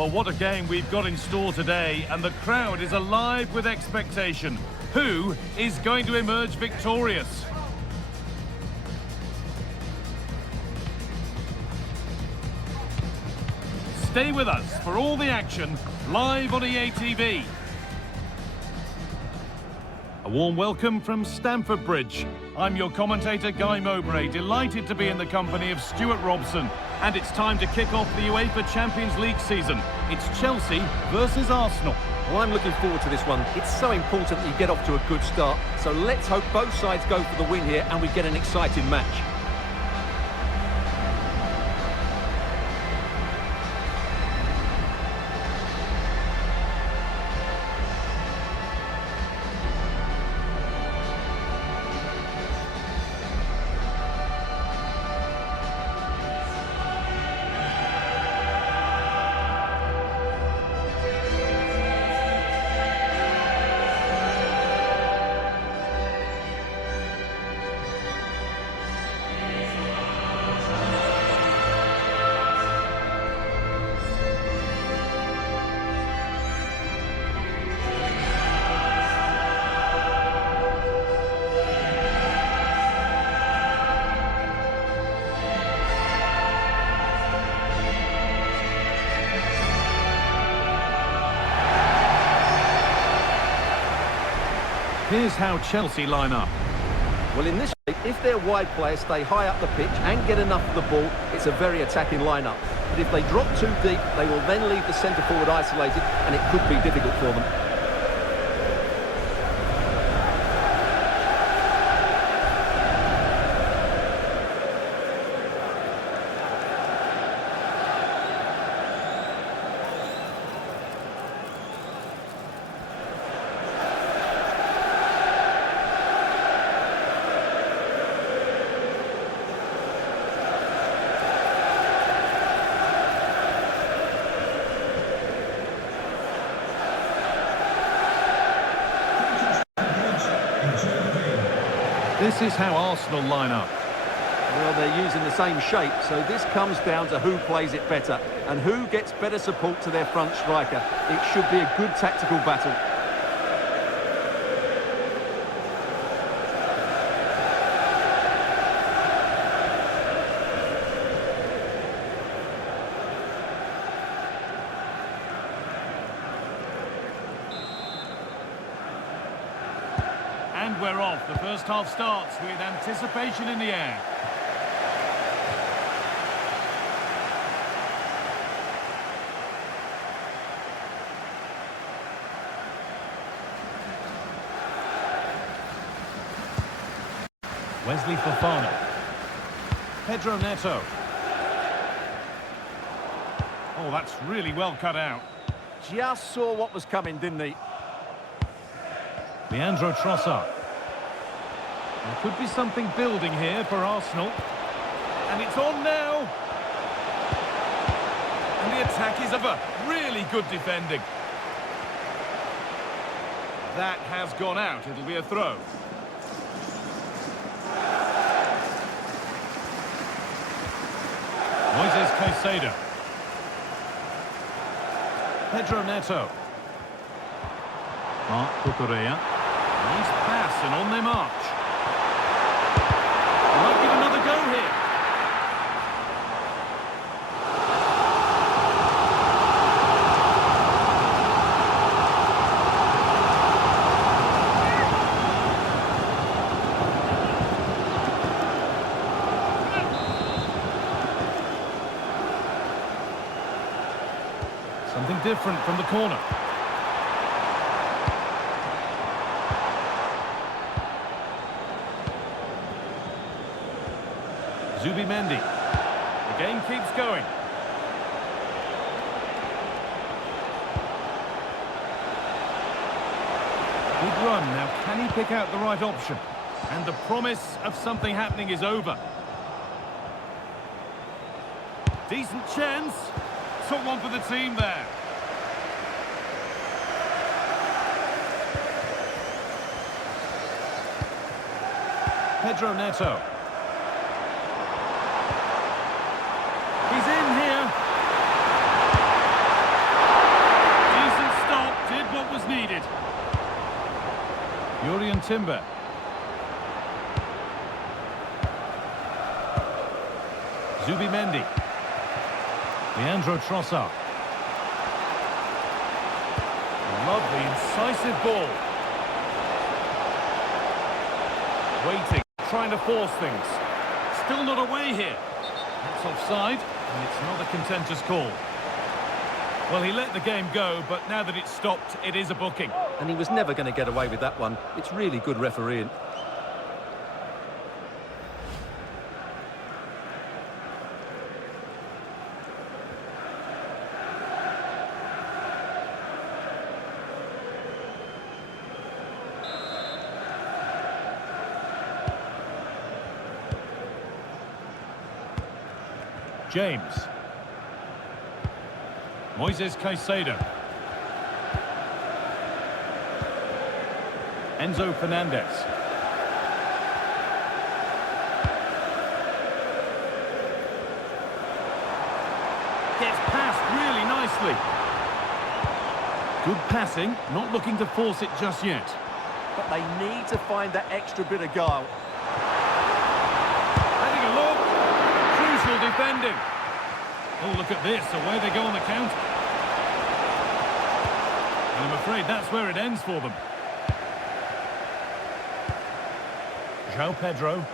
Well, what a game we've got in store today, and the crowd is alive with expectation. Who is going to emerge victorious? Stay with us for all the action, live on EA TV. A warm welcome from Stamford Bridge. I'm your commentator, Guy Mowbray, delighted to be in the company of Stuart Robson. And it's time to kick off the UEFA Champions League season. It's Chelsea versus Arsenal. Well, I'm looking forward to this one. It's so important that you get off to a good start. So let's hope both sides go for the win here and we get an exciting match. Here's how Chelsea line up. Well, in this shape, if their wide players stay high up the pitch and get enough of the ball, it's a very attacking lineup. But if they drop too deep, they will then leave the centre forward isolated, and it could be difficult for them. This is how Arsenal line up. Well, they're using the same shape, so this comes down to who plays it better and who gets better support to their front striker. It should be a good tactical battle. And we're off. The first half starts with anticipation in the air. Wesley Fofana. Pedro Neto. Oh, that's really well cut out. Just saw what was coming, didn't he? Leandro Trossard. There could be something building here for Arsenal. And it's on now. And the attack is over. Really good defending. That has gone out. It'll be a throw. Moises Caicedo. Pedro Neto. Marc Cucurella. Nice pass and on they march. Might give another go here. Something different from the corner. Zubimendi. The game keeps going. Good run. Now, can he pick out the right option? And the promise of something happening is over. Decent chance. Took one for the team there. Pedro Neto. He's in here. Timber. Zubimendi. Leandro Trossard. Lovely, incisive ball. Waiting, trying to force things. Still not away here. That's offside, and it's not a contentious call. Well, he let the game go, but now that it's stopped, it is a booking. And he was never going to get away with that one. It's really good refereeing. James. Moises Caicedo. Enzo Fernandez. Gets past really nicely. Good passing, not looking to force it just yet. But they need to find that extra bit of guile. Having a look. Crucial defending. Oh, look at this. Away they go on the counter. And I'm afraid that's where it ends for them. João Pedro.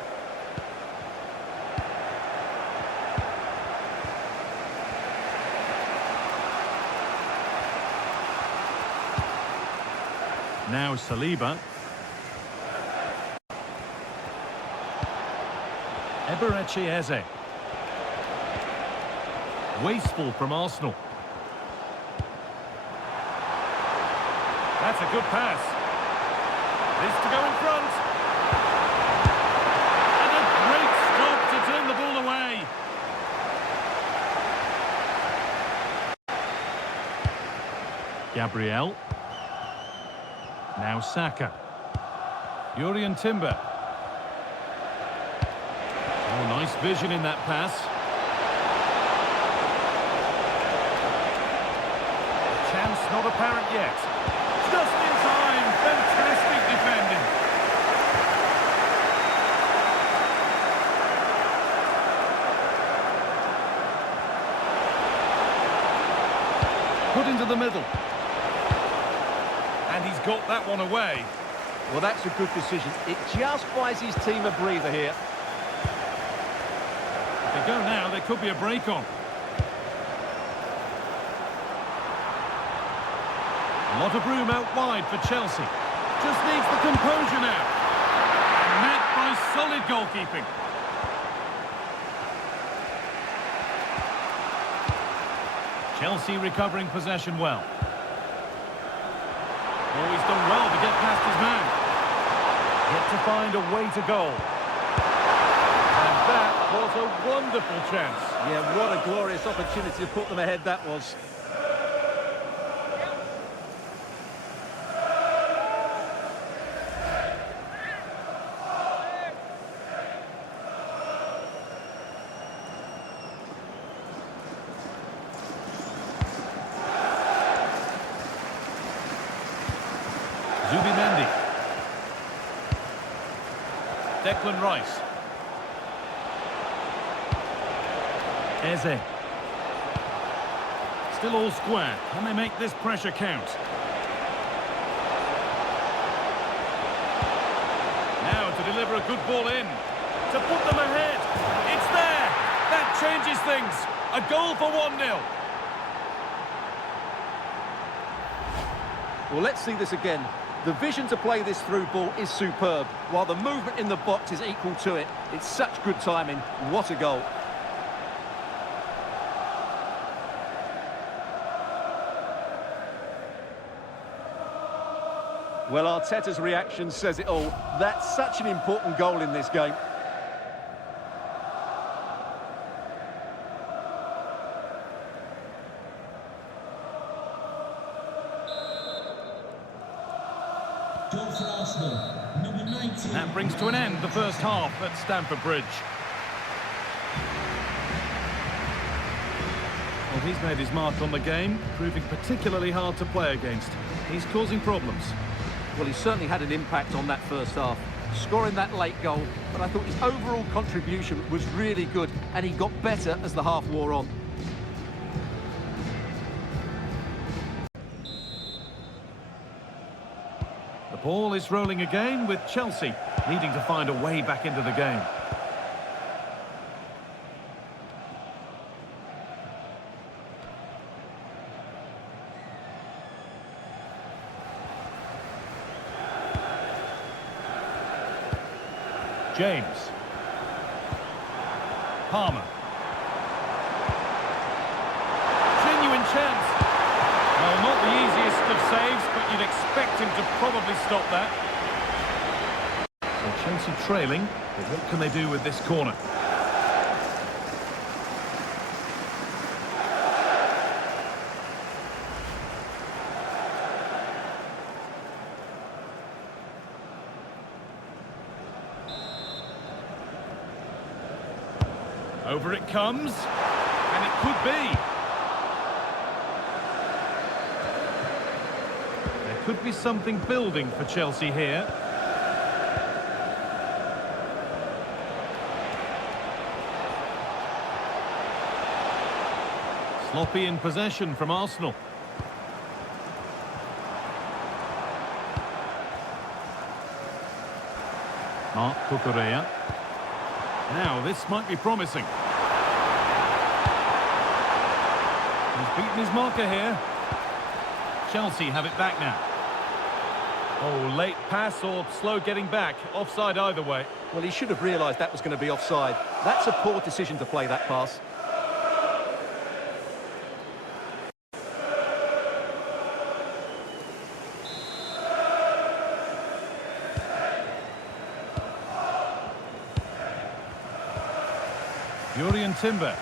Now Saliba. Eberechi Eze. Wasteful from Arsenal. That's a good pass. This to go in front. And a great stop to turn the ball away. Gabriel. Now Saka. Jurrien Timber. Oh, nice vision in that pass. Chance not apparent yet. Just in time. Fantastic defending. Put into the middle. And he's got that one away. Well, that's a good decision. It just buys his team a breather here. If they go now, there could be a break on. A lot of room out wide for Chelsea. Just needs the composure now. And met by solid goalkeeping. Chelsea recovering possession well. Oh, he's done well to get past his man. Yet to find a way to goal. And that was a wonderful chance. Yeah, what a glorious opportunity to put them ahead that was. Zubimendi. Declan Rice. Eze. Still all square. Can they make this pressure count? Now to deliver a good ball in. To put them ahead. It's there. That changes things. A goal for 1-0. Well, let's see this again. The vision to play this through ball is superb, while the movement in the box is equal to it. It's such good timing. What a goal. Well, Arteta's reaction says it all. That's such an important goal in this game. Goal for Arsenal, number 19. That brings to an end the first half at Stamford Bridge. Well, he's made his mark on the game, proving particularly hard to play against. He's causing problems. Well, he certainly had an impact on that first half, scoring that late goal, but I thought his overall contribution was really good, and he got better as the half wore on. The ball is rolling again with Chelsea needing to find a way back into the game. James. Palmer. Genuine chance. Well, not the easiest of saves, but you'd expect him to probably stop that. So Chelsea trailing, but what can they do with this corner? Over it comes, and it could be. There could be something building for Chelsea here. Sloppy in possession from Arsenal. Mark Cucurella. Now, this might be promising. He's beaten his marker here. Chelsea have it back now. Oh, late pass or slow getting back. Offside either way. Well, he should have realised that was going to be offside. That's a poor decision to play that pass. Jurriën Timber.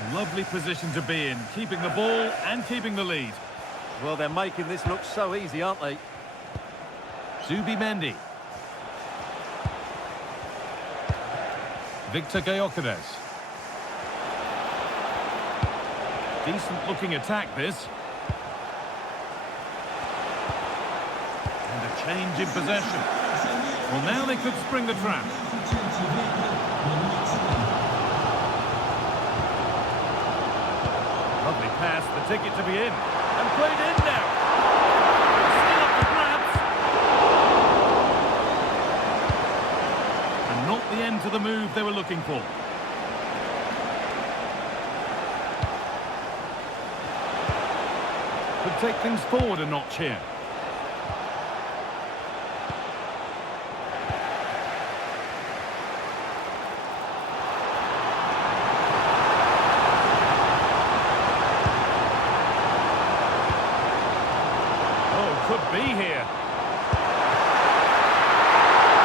A lovely position to be in, keeping the ball and keeping the lead. Well, they're making this look so easy, aren't they? Zubimendi. Victor Gyökeres. Decent looking attack this. And a change in possession. Well, now they could spring the trap. Lovely pass, the ticket to be in. And played in now. Still up for grabs. And not the end to the move they were looking for. Could take things forward a notch here. Could be here.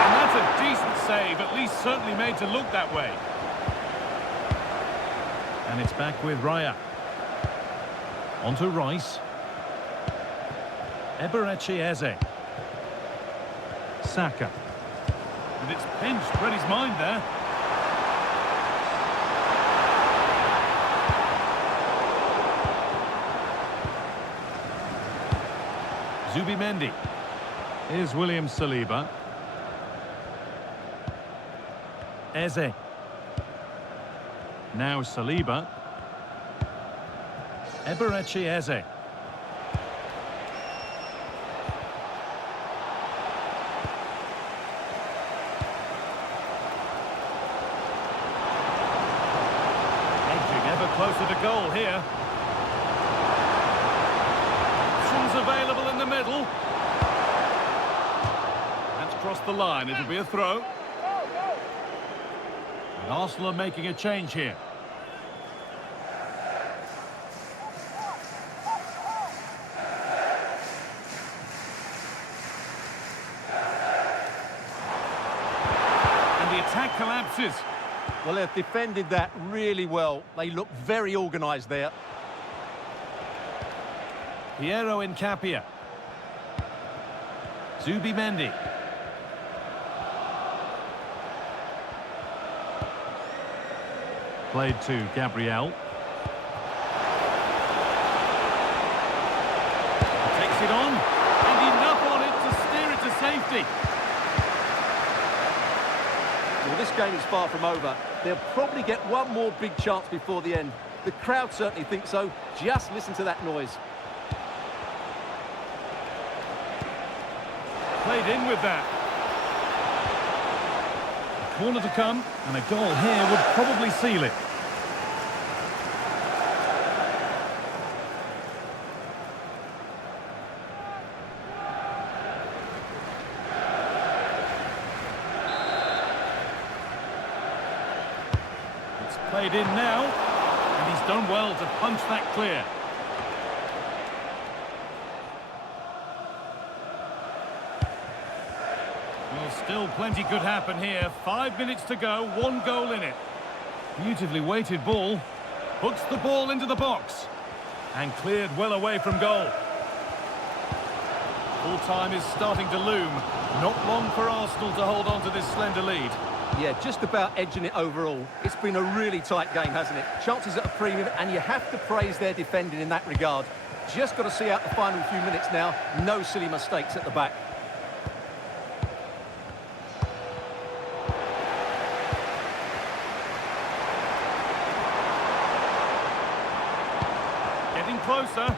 And that's a decent save, at least certainly made to look that way. And it's back with Raya. On to Rice. Eberechi Eze. Saka. And it's pinched, read his mind there. Zubimendi. Here's William Saliba. Eze. Now Saliba. Eberechi Eze. Edging ever closer to goal here. Available in the middle. That's crossed the line. It'll be a throw. And Arsenal are making a change here. And the attack collapses. Well, they've defended that really well. They look very organised there. Piero Incapia. Zubimendi. Played to Gabriel. Takes it on, and enough on it to 50. Well, this game is far from over. They'll probably get one more big chance before the end. The crowd certainly think so. Just listen to that noise. Played in with that. A corner to come, and a goal here would probably seal it. It's played in now, and he's done well to punch that clear. Well, still plenty could happen here. 5 minutes to go, 1 goal in it. Beautifully weighted ball. Puts the ball into the box. And cleared well away from goal. Full time is starting to loom. Not long for Arsenal to hold on to this slender lead. Yeah, just about edging it overall. It's been a really tight game, hasn't it? Chances at a premium, and you have to praise their defending in that regard. Just got to see out the final few minutes now. No silly mistakes at the back. Getting closer.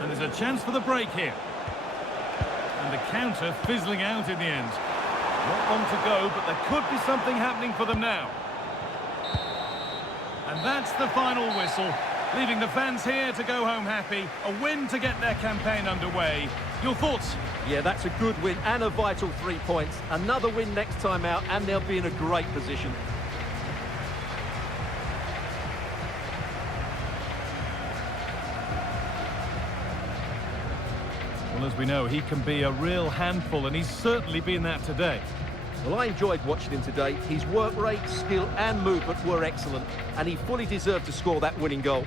And there's a chance for the break here. And the counter fizzling out in the end. Not long to go, but there could be something happening for them now. And that's the final whistle, leaving the fans here to go home happy. A win to get their campaign underway. Your thoughts? Yeah, that's a good win and a vital 3 points. Another win next time out, and they'll be in a great position. Well, as we know, he can be a real handful, and he's certainly been that today. Well, I enjoyed watching him today. His work rate, skill and movement were excellent, and he fully deserved to score that winning goal.